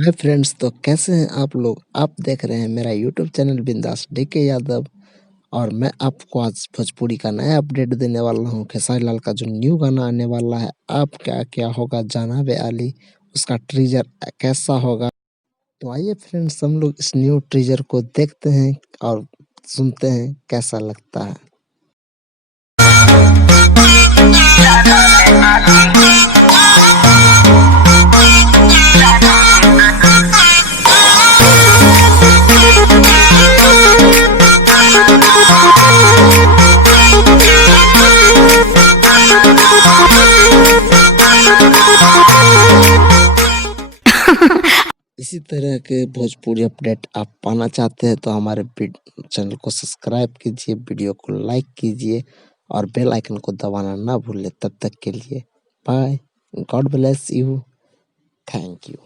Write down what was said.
Hi friends, तो कैसे हैं आप लोग? आप देख रहे हैं मेरा यूट्यूब चैनल बिंदास डीके यादव और मैं आपको आज भोजपुरी का नया अपडेट देने वाला हूं। खेसारी लाल का जो न्यू गाना आने वाला है, आप क्या क्या होगा जाना बे आली, उसका ट्रीजर कैसा होगा। तो आइए फ्रेंड्स, हम लोग इस न्यू ट्रीजर को देखते हैं और सुनते हैं कैसा लगता है। इसी तरह के भोजपुरी अपडेट आप पाना चाहते हैं तो हमारे चैनल को सब्सक्राइब कीजिए, वीडियो को लाइक कीजिए और बेल आइकन को दबाना ना भूलें। तब तक के लिए bye, God bless you, thank you.